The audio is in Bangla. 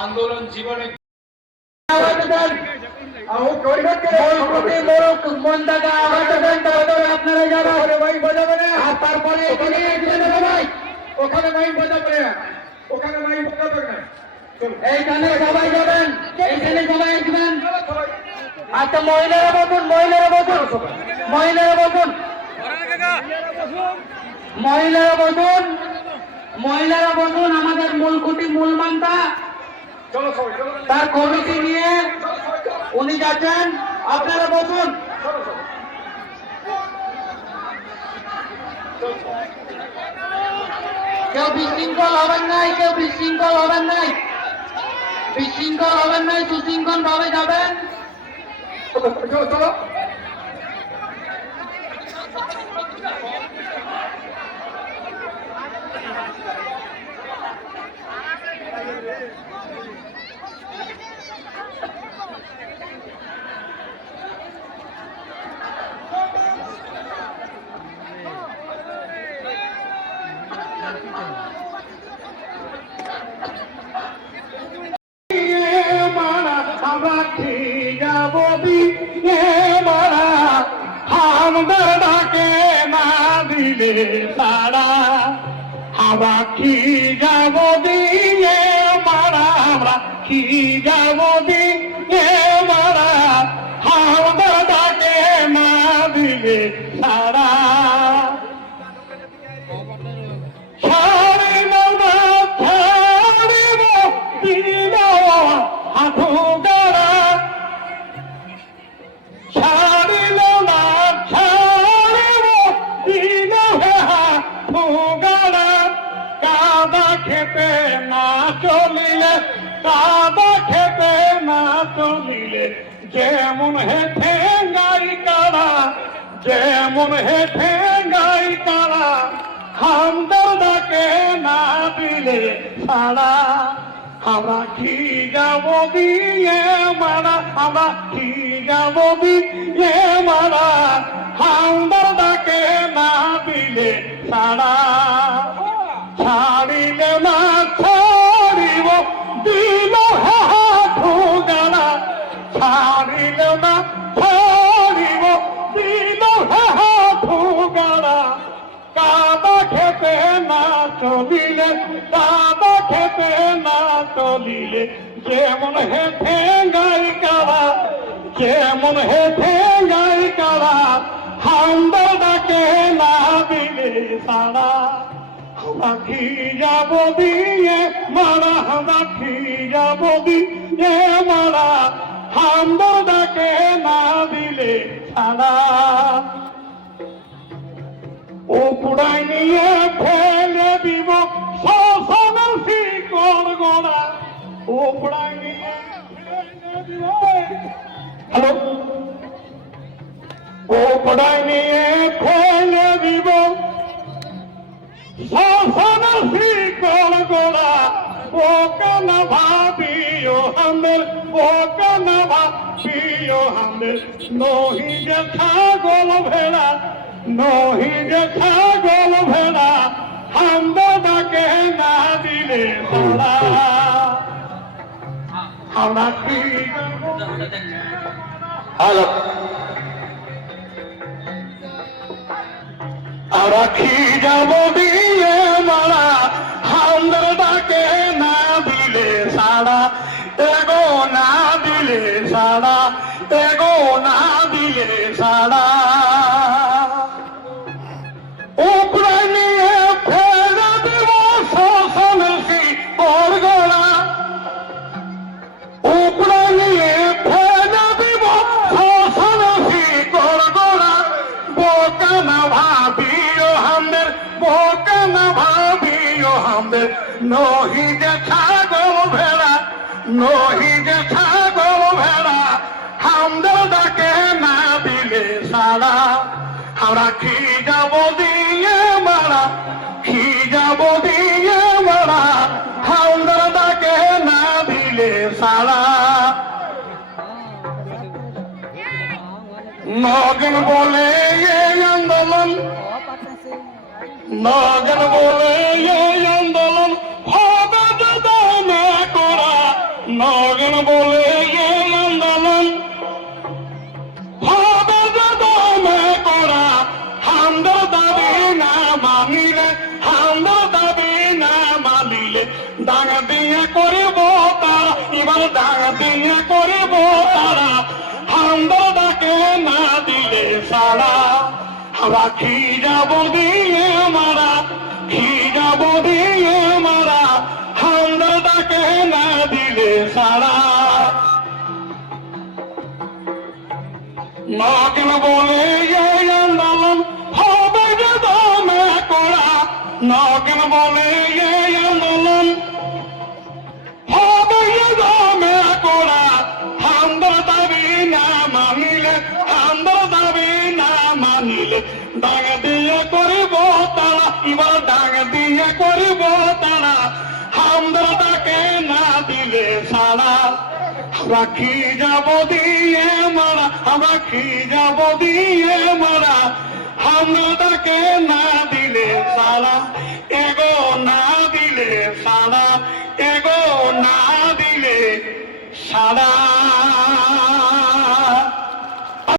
আন্দোলন জীবনে আপনারা যারা মাইক বাজাবে না, তারপরে ওখানে মাইক বাজাবে না, ওখানে মাইক বাজাবে না, এইখানে সবাই যাবেন, এইখানে সবাই আসবেন। আচ্ছা মহিলারা বলুন, মহিলারা বলুন, মহিলারা বলুন, মহিলারা বলুন, মহিলারা বলুন। আমাদের মূল খুঁটি মূল মানটা তার কমিটি নিয়ে উনি যাচ্ছেন, আপনারা বলুন। কেউ বিশৃঙ্খল হবেন নাই, কেউ বিশৃঙ্খল হবেন নাই, বিশৃঙ্খল হবেন নাই, সুশৃঙ্খল ভাবে যাবেন। চলো ডাকে না দিলে তারা হাওয়া কি যাব দিয়ে মারা, আমরা কি যাব দিয়ে মারা, হাওয়া ডাকে না দিলে তারা ছাড়িব না, ছাড়িব দিল হাঁটু গাড়া, ছাড়িল না, ছাড়িব দিল হাঁটু গাড়া, কাদা খেতে না চলিলে, কাদা খেতে না চলিলে, যেমন হেঁটে গাই কারা, যেমন হেঁটে গাই কারা, হামদার ডাকে না দিলে সারা, আমরা কি যাব দিয়ে মারা, আমরা কি যাব দিয়ে মারা, হামদার ডাকে না দিলে সারা, ছাড়িলে না ছাড়িব দিল হাঁটু গাড়া, ছাড়িল না ছাড়িব দিল হাঁটু গাড়া, কাদা খেতে না চলিলে, কাদা খেতে না চলিলে, যেমন হেঁটে গাই কারা, যেমন হেঁটে গাই কারা, হামদা ডাকে না দিলে সারা, আমরা কি যাব দিয়ে মারা, আমরা কি যাব দিয়ে মারা, হামদা ডাকে না দিলে সারা, ও পুরাই নিয়ে ফেলে দিব শ্মশানের শিকড় গোড়া, ও পুরাই নিয়ে ফেলে দিব, হ্যালো, ও পুরাই নিয়ে ফেলে দিব শ্মশানের শিকড় গোড়া, ও কেন ভাবিও আমাদের, ও কেন ভাবিও আমাদের, নহি যে ছাগল ভেড়া, নহি যে ছাগল ভেড়া, হামদা ডাকে না দিলে সারা, আমরা কি হ্যালো, আমরা কি যাব দিয়ে মারা, হামদার ডাকে না দিলে সারা, এগো না দিলে সারা, এগো না দিলে সারা, উপরে নিয়ে ফেলে দিব শ্মশানের শিকড় গোড়া, উপরে নিয়ে ফেলে দিব শ্মশানের শিকড় গোড়া, বোকা না ভাবিও আমাদের, বোকা না ভাবিও আমাদের, নহি যে ছাগল ভেড়া, নহি যে ছাগল ভেড়া, হামদা ডাকে না দিলে সারা, আমরা কি যাব দিয়ে মারা, কি যাব দিয়ে মারা, হামদার ডাকে না দিলে সারা, নগেন বলে এই আন্দোলন, নগেন বলে এই আন্দোলন হবে যদি না করা, নগেন বলে এই আন্দোলন হবে যে দমে করা, হামদের দাবি না মানিলে, হামদের দাবি না মানিলে ডাঙ দিয়ে করিব তারা, এবার ডাঙ দিয়ে করিব তারা, হামদের ডাকে না দিলে সারা। আমরা কি যাব দিয়ে মারা, কি যাব দিয়ে মারা, হামদের ডাকে না দিলে সারা। নগেন বলে এই আন্দোলন হবে যে দমে করা, নগেন বলে এই আন্দোলন হবে যে দমে করা, হামদের দাবি না মানিলে, হামদের দাবি না মানিলে ডাঙ দিয়ে করিব তারা, এবার ডাঙ দিয়ে করিব তারা, হামদের ডাকে না দিলে সারা। আমরা কি যাব দিয়ে মারা, আমরা কি যাব দিয়ে মারা, হামদাকে না দিলে সারা, এগো না দিলে সারা, এগো না দিলে সারা।